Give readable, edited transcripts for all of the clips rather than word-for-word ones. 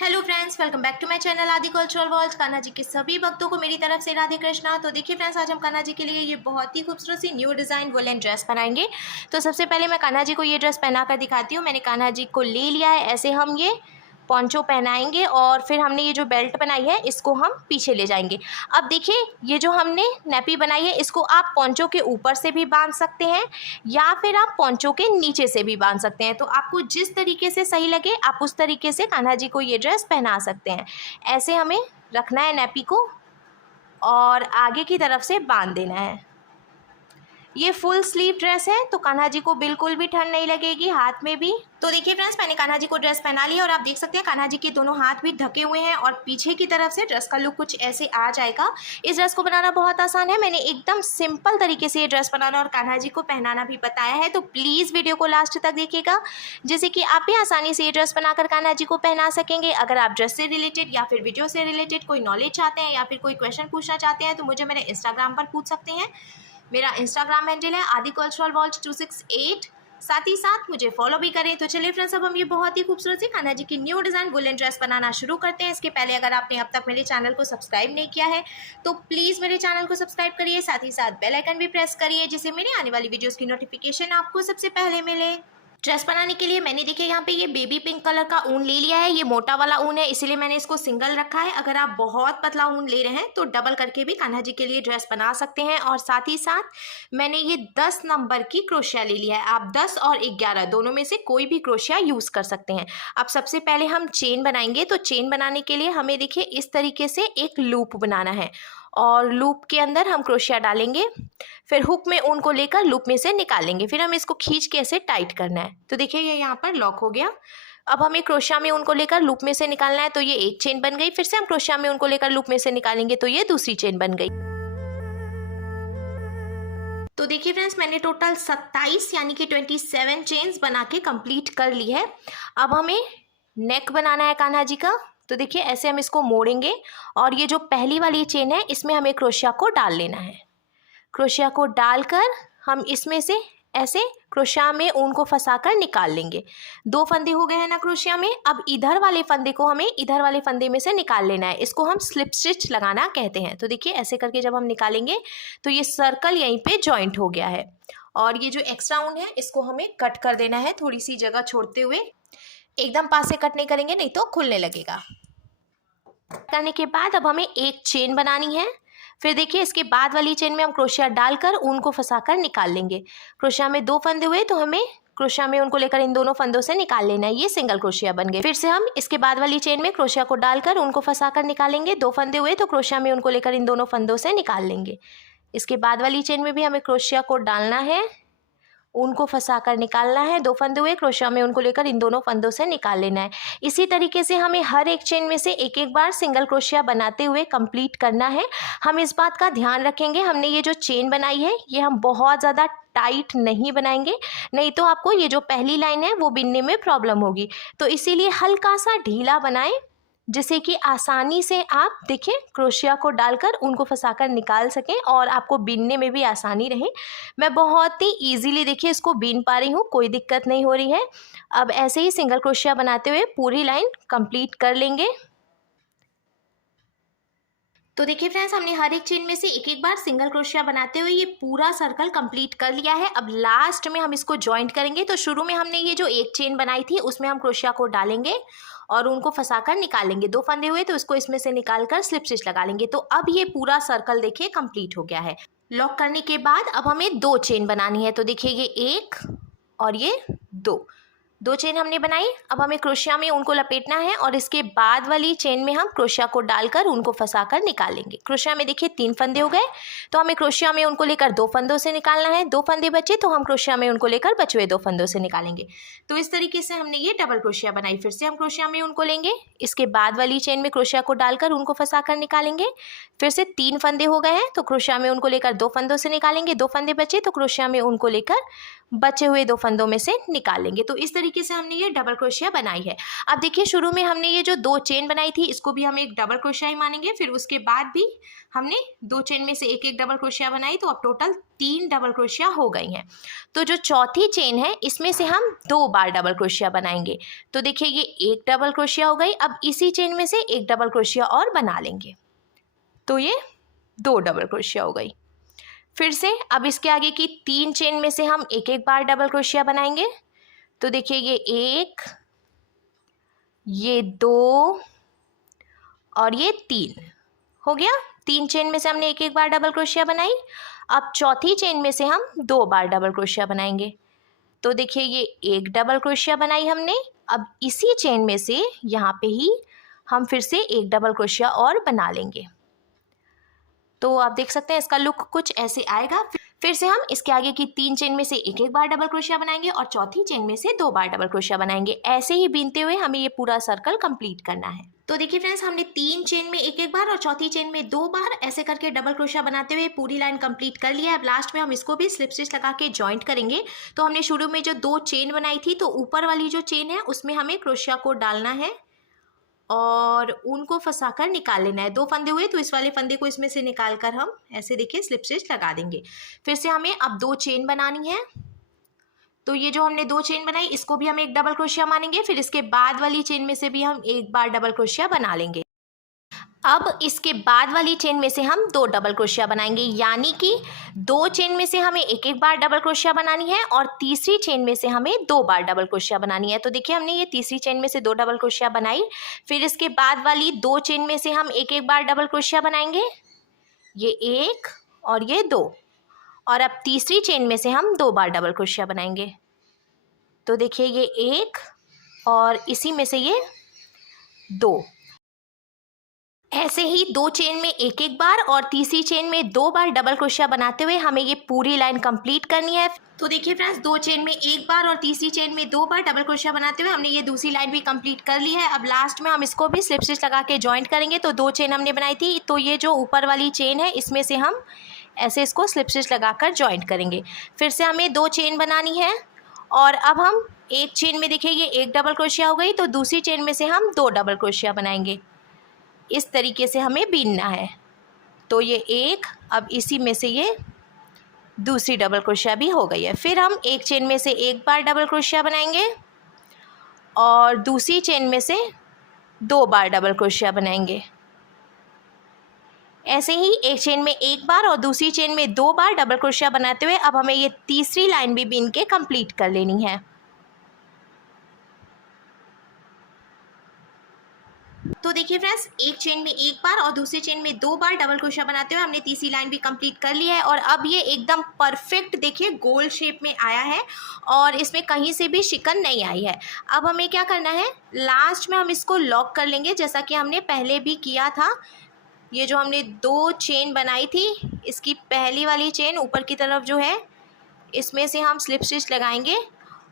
Hello friends, welcome back to my channel Aadi Cultural World. Kanha ji के सभी भक्तों को मेरी तरफ से राधे कृष्णा। तो देखिए फ्रेंड्स, आज हम कान्हा जी के लिए ये बहुत ही खूबसूरत सी न्यू डिज़ाइन वुलन ड्रेस बनाएंगे। तो सबसे पहले मैं कान्हा जी को ये ड्रेस पहना कर दिखाती हूँ। मैंने कान्हा जी को ले लिया है, ऐसे हम ये पोंचो पहनाएंगे और फिर हमने ये जो बेल्ट बनाई है इसको हम पीछे ले जाएंगे। अब देखिए, ये जो हमने नेपी बनाई है इसको आप पोंचो के ऊपर से भी बांध सकते हैं या फिर आप पोंचो के नीचे से भी बांध सकते हैं। तो आपको जिस तरीके से सही लगे आप उस तरीके से कान्हा जी को ये ड्रेस पहना सकते हैं। ऐसे हमें रखना है नेपी को और आगे की तरफ से बांध देना है। ये फुल स्लीव ड्रेस है तो कान्हा जी को बिल्कुल भी ठंड नहीं लगेगी, हाथ में भी। तो देखिए फ्रेंड्स, मैंने कान्हा जी को ड्रेस पहना लिया और आप देख सकते हैं कान्हा जी के दोनों हाथ भी ढके हुए हैं और पीछे की तरफ से ड्रेस का लुक कुछ ऐसे आ जाएगा। इस ड्रेस को बनाना बहुत आसान है। मैंने एकदम सिंपल तरीके से ये ड्रेस बनाना और कान्हा जी को पहनाना भी बताया है, तो प्लीज़ वीडियो को लास्ट तक देखिएगा, जिससे कि आप भी आसानी से ये ड्रेस बनाकर कान्हा जी को पहना सकेंगे। अगर आप ड्रेस से रिलेटेड या फिर वीडियो से रिलेटेड कोई नॉलेज चाहते हैं या फिर कोई क्वेश्चन पूछना चाहते हैं तो मुझे मेरे इंस्टाग्राम पर पूछ सकते हैं। मेरा इंस्टाग्राम हैंडल है आदि कल्चरल वर्ल्ड 268। साथ ही साथ मुझे फॉलो भी करें। तो चलिए फ्रेंड्स, अब हम ये बहुत ही खूबसूरत सी कान्हा जी की न्यू डिज़ाइन वुलन ड्रेस बनाना शुरू करते हैं। इसके पहले अगर आपने अब तक मेरे चैनल को सब्सक्राइब नहीं किया है तो प्लीज़ मेरे चैनल को सब्सक्राइब करिए, साथ ही साथ बेल आइकन भी प्रेस करिए जिससे मेरे आने वाली वीडियोज़ की नोटिफिकेशन आपको सबसे पहले मिले। ड्रेस बनाने के लिए मैंने देखिए यहाँ पे ये बेबी पिंक कलर का ऊन ले लिया है। ये मोटा वाला ऊन है इसीलिए मैंने इसको सिंगल रखा है। अगर आप बहुत पतला ऊन ले रहे हैं तो डबल करके भी कान्हा जी के लिए ड्रेस बना सकते हैं। और साथ ही साथ मैंने ये 10 नंबर की क्रोशिया ले लिया है। आप 10 और 11 दोनों में से कोई भी क्रोशिया यूज़ कर सकते हैं। अब सबसे पहले हम चेन बनाएंगे। तो चेन बनाने के लिए हमें देखिए इस तरीके से एक लूप बनाना है और लूप के अंदर हम क्रोशिया डालेंगे, फिर हुक में ऊन को लेकर लूप में से निकालेंगे, फिर हम इसको खींच के ऐसे टाइट करना है। तो देखिए ये यहाँ पर लॉक हो गया। अब हमें क्रोशिया में ऊन को लेकर लूप में से निकालना है। तो ये एक चेन बन गई। फिर से हम क्रोशिया में ऊन को लेकर लूप में से निकालेंगे तो ये दूसरी चेन बन गई। तो देखिए फ्रेंड्स, मैंने टोटल 27 यानी कि 27 चेन्स बना के कंप्लीट कर ली है। अब हमें नेक बनाना है कान्हा जी का। तो देखिए ऐसे हम इसको मोड़ेंगे और ये जो पहली वाली चेन है इसमें हमें क्रोशिया को डाल लेना है। क्रोशिया को डालकर हम इसमें से ऐसे क्रोशिया में ऊन को फंसाकर निकाल लेंगे। 2 फंदे हो गए हैं ना क्रोशिया में। अब इधर वाले फंदे को हमें इधर वाले फंदे में से निकाल लेना है। इसको हम स्लिप स्टिच लगाना कहते हैं। तो देखिए ऐसे करके जब हम निकालेंगे तो ये सर्कल यहीं पे जॉइंट हो गया है और ये जो एक्स्ट्रा ऊन है इसको हमें कट कर देना है, थोड़ी सी जगह छोड़ते हुए। एकदम पास से कट नहीं करेंगे नहीं तो खुलने लगेगा। करने के बाद अब हमें एक चेन बनानी है। फिर देखिए इसके बाद वाली चेन में हम क्रोशिया डालकर ऊन को फंसाकर निकाल लेंगे। क्रोशिया में 2 फंदे हुए तो हमें क्रोशिया में ऊन को लेकर इन दोनों फंदों से निकाल लेना है। ये सिंगल क्रोशिया बन गए। फिर से हम इसके बाद वाली चेन में क्रोशिया को डालकर ऊन को फंसाकर निकालेंगे। 2 फंदे हुए तो क्रोशिया में ऊन को लेकर इन दोनों फंदों से निकाल लेंगे। इसके बाद वाली चेन में भी हमें क्रोशिया को डालना है, ऊन को फंसाकर निकालना है। 2 फंदे हुए क्रोशिया में ऊन को लेकर इन दोनों फंदों से निकाल लेना है। इसी तरीके से हमें हर एक चेन में से एक एक बार सिंगल क्रोशिया बनाते हुए कंप्लीट करना है। हम इस बात का ध्यान रखेंगे, हमने ये जो चेन बनाई है ये हम बहुत ज़्यादा टाइट नहीं बनाएंगे, नहीं तो आपको ये जो पहली लाइन है वो बिनने में प्रॉब्लम होगी। तो इसीलिए हल्का सा ढीला बनाएं जिससे कि आसानी से आप देखिए क्रोशिया को डालकर उनको फंसाकर निकाल सकें और आपको बीनने में भी आसानी रहे। मैं बहुत ही इजीली देखिए इसको बीन पा रही हूँ, कोई दिक्कत नहीं हो रही है। अब ऐसे ही सिंगल क्रोशिया बनाते हुए पूरी लाइन कंप्लीट कर लेंगे। तो देखिए फ्रेंड्स, हमने हर एक चेन में से एक एक बार सिंगल क्रोशिया बनाते हुए ये पूरा सर्कल कंप्लीट कर लिया है। अब लास्ट में हम इसको जॉइंट करेंगे। तो शुरू में हमने ये जो एक चेन बनाई थी उसमें हम क्रोशिया को डालेंगे और उनको फंसाकर निकालेंगे। 2 फंदे हुए तो इसको इसमें से निकालकर स्लिप स्टिच लगा लेंगे। तो अब ये पूरा सर्कल देखिए कंप्लीट हो गया है। लॉक करने के बाद अब हमें 2 चेन बनानी है। तो देखिए ये 1 और ये 2 चेन हमने बनाई। अब हमें क्रोशिया में उनको लपेटना है और इसके बाद वाली चेन में हम क्रोशिया को डालकर उनको फंसाकर निकालेंगे। क्रोशिया में देखिए 3 फंदे हो गए तो हमें क्रोशिया में उनको लेकर 2 फंदों से निकालना है। 2 फंदे बचे तो हम क्रोशिया में उनको लेकर बचे हुए 2 फंदों से निकालेंगे। तो इस तरीके से हमने ये डबल क्रोशिया बनाई। फिर से हम क्रोशिया में उनको लेंगे, इसके बाद वाली चेन में क्रोशिया को डालकर उनको फंसाकर निकालेंगे। फिर से 3 फंदे हो गए हैं तो क्रोशिया में उनको लेकर 2 फंदों से निकालेंगे। 2 फंदे बचे तो क्रोशिया में उनको लेकर बचे हुए 2 फंदों में से निकाल लेंगे। तो इस तरीके से हमने ये डबल क्रोशिया बनाई है। अब देखिए शुरू में हमने ये जो 2 चेन बनाई थी इसको भी हम एक डबल क्रोशिया ही मानेंगे, फिर उसके बाद भी हमने 2 चेन में से एक एक डबल क्रोशिया बनाई, तो अब टोटल 3 डबल क्रोशिया हो गई हैं। तो जो चौथी चेन है इसमें से हम 2 बार डबल क्रोशिया बनाएंगे। तो देखिए ये एक डबल क्रोशिया हो गई। अब इसी चेन में से एक डबल क्रोशिया और बना लेंगे, तो ये 2 डबल क्रोशिया हो गई। फिर से अब इसके आगे की 3 चेन में से हम एक एक बार डबल क्रोशिया बनाएंगे। तो देखिए ये 1, ये 2 और ये 3 हो गया। 3 चेन में से हमने एक एक बार डबल क्रोशिया बनाई। अब चौथी चेन में से हम 2 बार डबल क्रोशिया बनाएंगे। तो देखिए ये एक डबल क्रोशिया बनाई हमने। अब इसी चेन में से यहाँ पे ही हम फिर से एक डबल क्रोशिया और बना लेंगे। तो आप देख सकते हैं इसका लुक कुछ ऐसे आएगा। फिर से हम इसके आगे की 3 चेन में से एक एक बार डबल क्रोशिया बनाएंगे और चौथी चेन में से 2 बार डबल क्रोशिया बनाएंगे। ऐसे ही बीनते हुए हमें ये पूरा सर्कल कंप्लीट करना है। तो देखिए फ्रेंड्स, हमने 3 चेन में एक एक बार और चौथी चेन में 2 बार ऐसे करके डबल क्रोशिया बनाते हुए पूरी लाइन कंप्लीट कर लिया है। अब लास्ट में हम इसको भी स्लिप स्टिच लगा के जॉइंट करेंगे। तो हमने शुरू में जो 2 चेन बनाई थी, तो ऊपर वाली जो चेन है उसमें हमें क्रोशिया को डालना है और उनको फंसाकर निकाल लेना है। 2 फंदे हुए तो इस वाले फंदे को इसमें से निकाल कर हम ऐसे देखिए स्लिप स्टिच लगा देंगे। फिर से हमें अब 2 चेन बनानी है। तो ये जो हमने 2 चेन बनाई इसको भी हम एक डबल क्रोशिया मानेंगे। फिर इसके बाद वाली चेन में से भी हम एक बार डबल क्रोशिया बना लेंगे। अब इसके बाद वाली चेन में से हम 2 डबल क्रोशिया बनाएंगे, यानी कि 2 चेन में से हमें एक एक बार डबल क्रोशिया बनानी है और तीसरी चेन में से हमें 2 बार डबल क्रोशिया बनानी है। तो देखिए हमने ये तीसरी चेन में से 2 डबल क्रोशिया बनाई। फिर इसके बाद वाली 2 चेन में से हम एक एक बार डबल क्रोशिया बनाएंगे, ये 1 और ये 2, और अब तीसरी चेन में से हम 2 बार डबल क्रोशिया बनाएंगे। तो देखिए ये 1 और इसी में से ये 2, ऐसे ही 2 चेन में एक एक बार और तीसरी चेन में 2 बार डबल क्रोशिया बनाते हुए हमें ये पूरी लाइन कंप्लीट करनी है। तो देखिए फ्रेंड्स, 2 चेन में एक बार और तीसरी चेन में 2 बार डबल क्रोशिया बनाते हुए हमने ये दूसरी लाइन भी कंप्लीट कर ली है। अब लास्ट में हम इसको भी स्लिप स्टिच लगा के जॉइंट करेंगे। तो 2 चेन हमने बनाई थी, तो ये जो ऊपर वाली चेन है इसमें से हम ऐसे इसको स्लिप स्टिच लगाकर जॉइंट करेंगे। फिर से हमें 2 चेन बनानी है और अब हम एक चेन में देखिए ये एक डबल क्रोशिया हो गई, तो दूसरी चेन में से हम 2 डबल क्रोशिया बनाएंगे। इस तरीके से हमें बीनना है। तो ये एक, अब इसी में से ये दूसरी डबल क्रोशिया भी हो गई है। फिर हम एक चेन में से एक बार डबल क्रोशिया बनाएंगे और दूसरी चेन में से 2 बार डबल क्रोशिया बनाएंगे। ऐसे ही एक चेन में एक बार और दूसरी चेन में 2 बार डबल क्रोशिया बनाते हुए अब हमें ये तीसरी लाइन भी बीन के कंप्लीट कर लेनी है। तो देखिए फ्रेंड्स, एक चेन में एक बार और दूसरी चेन में 2 बार डबल क्रोशिया बनाते हुए हमने तीसरी लाइन भी कंप्लीट कर ली है और अब ये एकदम परफेक्ट देखिए गोल शेप में आया है और इसमें कहीं से भी शिकन नहीं आई है। अब हमें क्या करना है, लास्ट में हम इसको लॉक कर लेंगे जैसा कि हमने पहले भी किया था। ये जो हमने 2 चेन बनाई थी, इसकी पहली वाली चेन ऊपर की तरफ जो है इसमें से हम स्लिप स्टिच लगाएंगे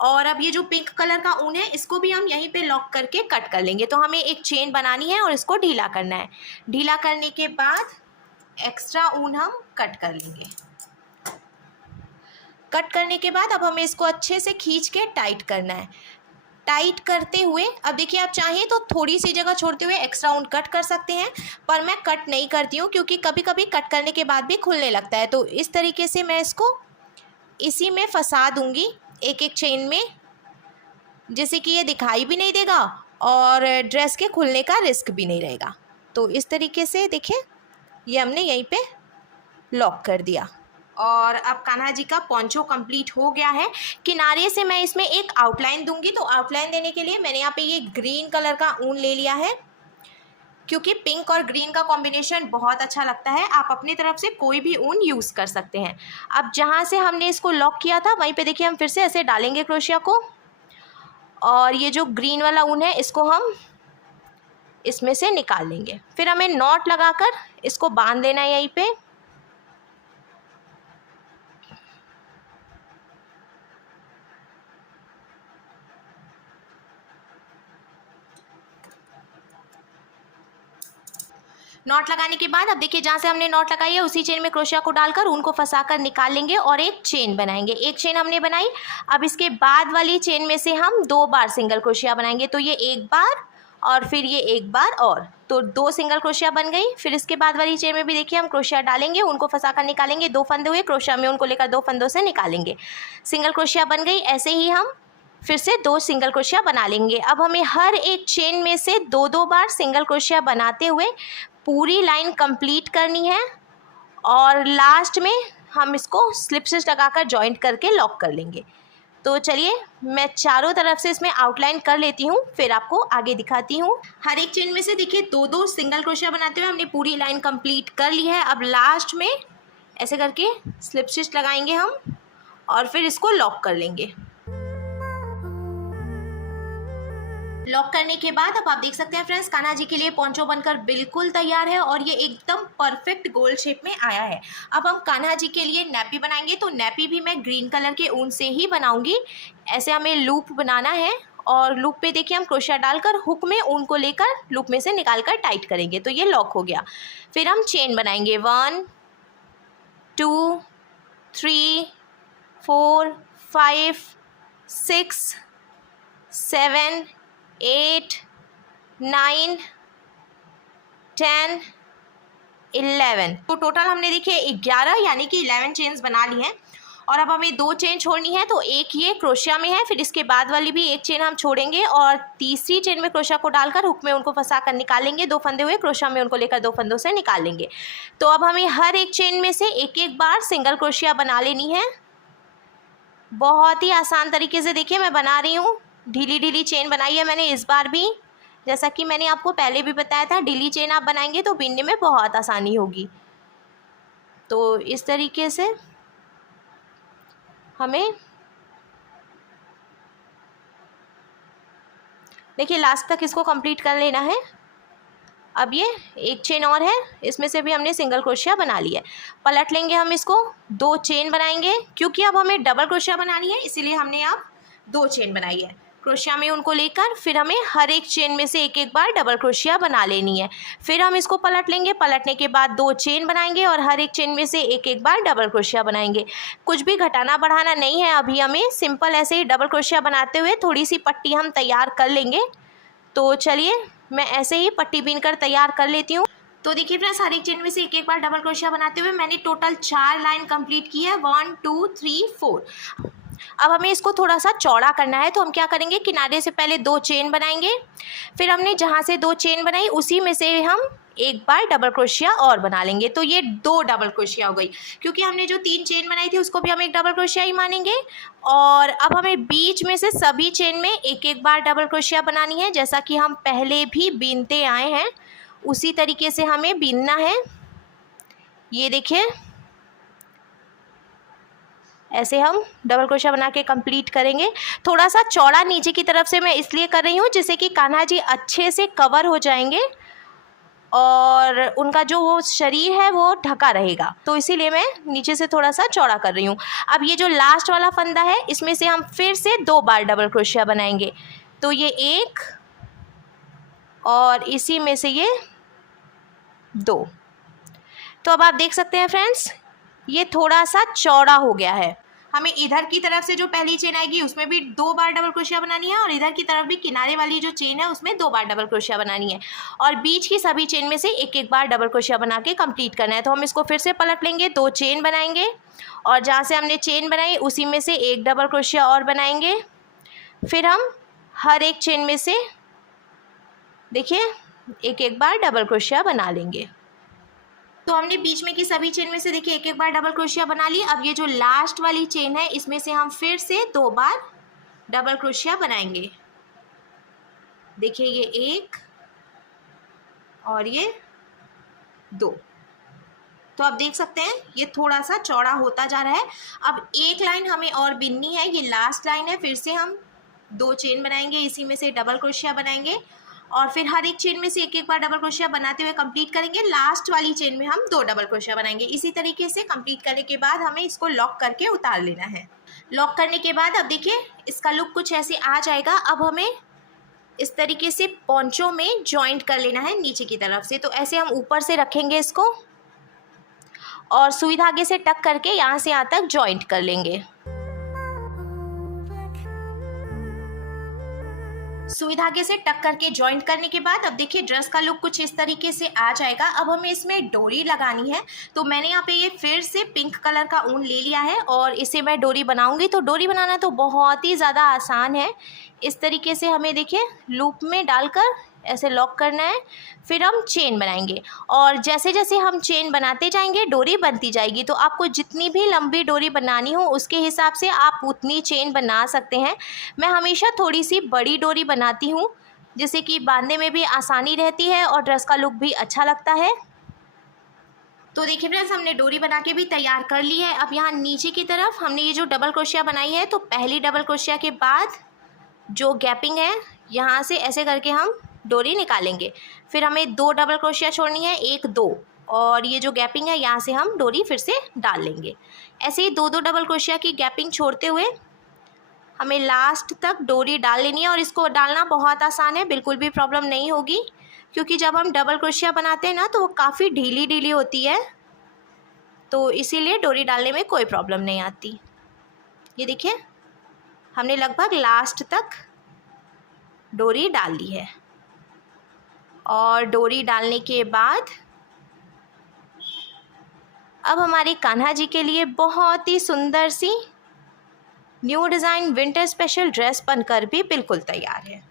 और अब ये जो पिंक कलर का ऊन है इसको भी हम यहीं पे लॉक करके कट कर लेंगे। तो हमें एक चेन बनानी है और इसको ढीला करना है। ढीला करने के बाद एक्स्ट्रा ऊन हम कट कर लेंगे। कट करने के बाद अब हमें इसको अच्छे से खींच के टाइट करना है। टाइट करते हुए अब देखिए, आप चाहें तो थोड़ी सी जगह छोड़ते हुए एक्स्ट्रा ऊन कट कर सकते हैं, पर मैं कट नहीं करती हूँ क्योंकि कभी कभी कट करने के बाद भी खुलने लगता है। तो इस तरीके से मैं इसको इसी में फंसा दूंगी एक एक चेन में, जिससे कि ये दिखाई भी नहीं देगा और ड्रेस के खुलने का रिस्क भी नहीं रहेगा। तो इस तरीके से देखिए ये हमने यहीं पे लॉक कर दिया और अब कान्हा जी का पोंचो कंप्लीट हो गया है। किनारे से मैं इसमें एक आउटलाइन दूंगी। तो आउटलाइन देने के लिए मैंने यहाँ पे ये ग्रीन कलर का ऊन ले लिया है क्योंकि पिंक और ग्रीन का कॉम्बिनेशन बहुत अच्छा लगता है। आप अपनी तरफ से कोई भी ऊन यूज़ कर सकते हैं। अब जहाँ से हमने इसको लॉक किया था वहीं पे देखिए हम फिर से ऐसे डालेंगे क्रोशिया को और ये जो ग्रीन वाला ऊन है इसको हम इसमें से निकाल लेंगे। फिर हमें नॉट लगाकर इसको बांध देना है यहीं पे। नॉट लगाने के बाद अब देखिए जहाँ से हमने नॉट लगाई है उसी चेन में क्रोशिया को डालकर उनको फंसाकर निकाल लेंगे और एक चेन बनाएंगे। एक चेन हमने बनाई। अब इसके बाद वाली चेन में से हम 2 बार सिंगल क्रोशिया बनाएंगे। तो ये एक बार और फिर ये एक बार और, तो 2 सिंगल क्रोशिया बन गई। फिर इसके बाद वाली चेन में भी देखिए हम क्रोशिया डालेंगे, उनको फंसाकर निकालेंगे। 2 फंदे हुए, क्रोशिया में उनको लेकर 2 फंदों से निकालेंगे। सिंगल क्रोशिया बन गई। ऐसे ही हम फिर से 2 सिंगल क्रोशिया बना लेंगे। अब हमें हर एक चेन में से 2-2 बार सिंगल क्रोशिया बनाते हुए पूरी लाइन कंप्लीट करनी है और लास्ट में हम इसको स्लिप स्टिच लगाकर जॉइंट करके लॉक कर लेंगे। तो चलिए मैं चारों तरफ से इसमें आउटलाइन कर लेती हूँ, फिर आपको आगे दिखाती हूँ। हर एक चेन में से देखिए 2-2 सिंगल क्रोशिया बनाते हुए हमने पूरी लाइन कंप्लीट कर ली है। अब लास्ट में ऐसे करके स्लिप स्टिच लगाएंगे हम और फिर इसको लॉक कर लेंगे। लॉक करने के बाद अब आप देख सकते हैं फ्रेंड्स, कान्हा जी के लिए पोंचो बनकर बिल्कुल तैयार है और ये एकदम परफेक्ट गोल शेप में आया है। अब हम कान्हा जी के लिए नैपी बनाएंगे। तो नैपी भी मैं ग्रीन कलर के ऊन से ही बनाऊंगी। ऐसे हमें लूप बनाना है और लूप पे देखिए हम क्रोशिया डालकर हुक में ऊन को लेकर लूप में से निकाल कर टाइट करेंगे। तो ये लॉक हो गया। फिर हम चेन बनाएंगे 1 2 3 4 5 6 7 8 9 10 11। तो टोटल हमने देखिए 11 यानी कि 11 चेन्स बना ली हैं। और अब हमें 2 चेन छोड़नी है। तो एक ये क्रोशिया में है, फिर इसके बाद वाली भी एक चेन हम छोड़ेंगे और तीसरी चेन में क्रोशिया को डालकर हुक में उनको फंसा कर निकालेंगे। 2 फंदे हुए, क्रोशिया में उनको लेकर 2 फंदों से निकाल लेंगे। तो अब हमें हर एक चेन में से एक बार सिंगल क्रोशिया बना लेनी है। बहुत ही आसान तरीके से देखिए मैं बना रही हूँ। ढीली ढीली चेन बनाई है मैंने इस बार भी। जैसा कि मैंने आपको पहले भी बताया था, ढीली चेन आप बनाएंगे तो बिनने में बहुत आसानी होगी। तो इस तरीके से हमें देखिए लास्ट तक इसको कंप्लीट कर लेना है। अब ये एक चेन और है, इसमें से भी हमने सिंगल क्रोशिया बना लिया है। पलट लेंगे हम इसको, 2 चेन बनाएंगे क्योंकि अब हमें डबल क्रोशिया बनानी है, इसीलिए हमने अब 2 चेन बनाई है। क्रोशिया में उनको लेकर फिर हमें हर एक चेन में से एक बार डबल क्रोशिया बना लेनी है। फिर हम इसको पलट लेंगे, पलटने के बाद 2 चेन बनाएंगे और हर एक चेन में से एक बार डबल क्रोशिया बनाएंगे। कुछ भी घटाना बढ़ाना नहीं है। अभी हमें सिंपल ऐसे ही डबल क्रोशिया बनाते हुए थोड़ी सी पट्टी हम तैयार कर लेंगे। तो चलिए मैं ऐसे ही पट्टी बीनकर तैयार कर लेती हूँ। तो देखिए फ्रेंड्स, हर एक चेन में से एक बार डबल क्रोशिया बनाते हुए मैंने टोटल 4 लाइन कंप्लीट की है। 1 2 3 4। अब हमें इसको थोड़ा सा चौड़ा करना है। तो हम क्या करेंगे, किनारे से पहले 2 चेन बनाएंगे, फिर हमने जहाँ से 2 चेन बनाई उसी में से हम एक बार डबल क्रोशिया और बना लेंगे। तो ये 2 डबल क्रोशिया हो गई, क्योंकि हमने जो 3 चेन बनाई थी उसको भी हम एक डबल क्रोशिया ही मानेंगे। और अब हमें बीच में से सभी चेन में एक बार डबल क्रोशिया बनानी है, जैसा कि हम पहले भी बीनते आए हैं उसी तरीके से हमें बीनना है। ये देखिए ऐसे हम डबल क्रोशिया बना के कंप्लीट करेंगे। थोड़ा सा चौड़ा नीचे की तरफ से मैं इसलिए कर रही हूँ जिससे कि कान्हा जी अच्छे से कवर हो जाएंगे और उनका जो वो शरीर है वो ढका रहेगा। तो इसीलिए मैं नीचे से थोड़ा सा चौड़ा कर रही हूँ। अब ये जो लास्ट वाला फंदा है इसमें से हम फिर से 2 बार डबल क्रोशिया बनाएंगे। तो ये 1 और इसी में से ये 2। तो अब आप देख सकते हैं फ्रेंड्स, ये थोड़ा सा चौड़ा हो गया है। हमें इधर की तरफ से जो पहली चेन आएगी उसमें भी 2 बार डबल क्रोशिया बनानी है और इधर की तरफ भी किनारे वाली जो चेन है उसमें 2 बार डबल क्रोशिया बनानी है और बीच की सभी चेन में से एक बार डबल क्रोशिया बना के कंप्लीट करना है। तो हम इसको फिर से पलट लेंगे, 2 चेन बनाएंगे और जहाँ से हमने चेन बनाई उसी में से एक डबल क्रोशिया और बनाएंगे। फिर हम हर एक चेन में से देखिए एक बार डबल क्रोशिया बना लेंगे। तो हमने बीच में की सभी चेन में से देखिए एक बार डबल क्रोशिया बना ली। अब ये जो लास्ट वाली चेन है इसमें से हम फिर से 2 बार डबल क्रोशिया बनाएंगे। देखिए ये 1 और ये 2। तो आप देख सकते हैं ये थोड़ा सा चौड़ा होता जा रहा है। अब एक लाइन हमें और बिननी है, ये लास्ट लाइन है। फिर से हम 2 चेन बनाएंगे, इसी में से डबल क्रोशिया बनाएंगे और फिर हर एक चेन में से एक बार डबल क्रोशिया बनाते हुए कंप्लीट करेंगे। लास्ट वाली चेन में हम 2 डबल क्रोशिया बनाएंगे। इसी तरीके से कंप्लीट करने के बाद हमें इसको लॉक करके उतार लेना है। लॉक करने के बाद अब देखिए इसका लुक कुछ ऐसे आ जाएगा। अब हमें इस तरीके से पोंचो में जॉइंट कर लेना है नीचे की तरफ से। तो ऐसे हम ऊपर से रखेंगे इसको और सुई धागे से टक करके यहाँ से यहाँ तक जॉइंट कर लेंगे। सुई धागे से टक करके जॉइंट करने के बाद अब देखिए ड्रेस का लुक कुछ इस तरीके से आ जाएगा। अब हमें इसमें डोरी लगानी है, तो मैंने यहाँ पे ये फिर से पिंक कलर का ऊन ले लिया है और इसे मैं डोरी बनाऊंगी। तो डोरी बनाना तो बहुत ही ज़्यादा आसान है। इस तरीके से हमें देखिए लूप में डालकर ऐसे लॉक करना है, फिर हम चेन बनाएंगे और जैसे जैसे हम चेन बनाते जाएंगे डोरी बनती जाएगी। तो आपको जितनी भी लंबी डोरी बनानी हो उसके हिसाब से आप उतनी चेन बना सकते हैं। मैं हमेशा थोड़ी सी बड़ी डोरी बनाती हूँ जिससे कि बांधने में भी आसानी रहती है और ड्रेस का लुक भी अच्छा लगता है। तो देखिए फ्रेंड्स, हमने डोरी बना के भी तैयार कर ली है। अब यहाँ नीचे की तरफ हमने ये जो डबल क्रोशिया बनाई है, तो पहली डबल क्रोशिया के बाद जो गैपिंग है यहाँ से ऐसे करके हम डोरी निकालेंगे। फिर हमें 2 डबल क्रोशिया छोड़नी है, 1 2, और ये जो गैपिंग है यहाँ से हम डोरी फिर से डाल लेंगे। ऐसे ही 2 डबल क्रोशिया की गैपिंग छोड़ते हुए हमें लास्ट तक डोरी डाल लेनी है। और इसको डालना बहुत आसान है, बिल्कुल भी प्रॉब्लम नहीं होगी, क्योंकि जब हम डबल क्रोशिया बनाते हैं ना तो वो काफ़ी ढीली ढीली होती है, तो इसीलिए डोरी डालने में कोई प्रॉब्लम नहीं आती। ये देखिए हमने लगभग लास्ट तक डोरी डाल ली है। और डोरी डालने के बाद अब हमारे कान्हा जी के लिए बहुत ही सुंदर सी new design winter special dress बनकर भी बिल्कुल तैयार है।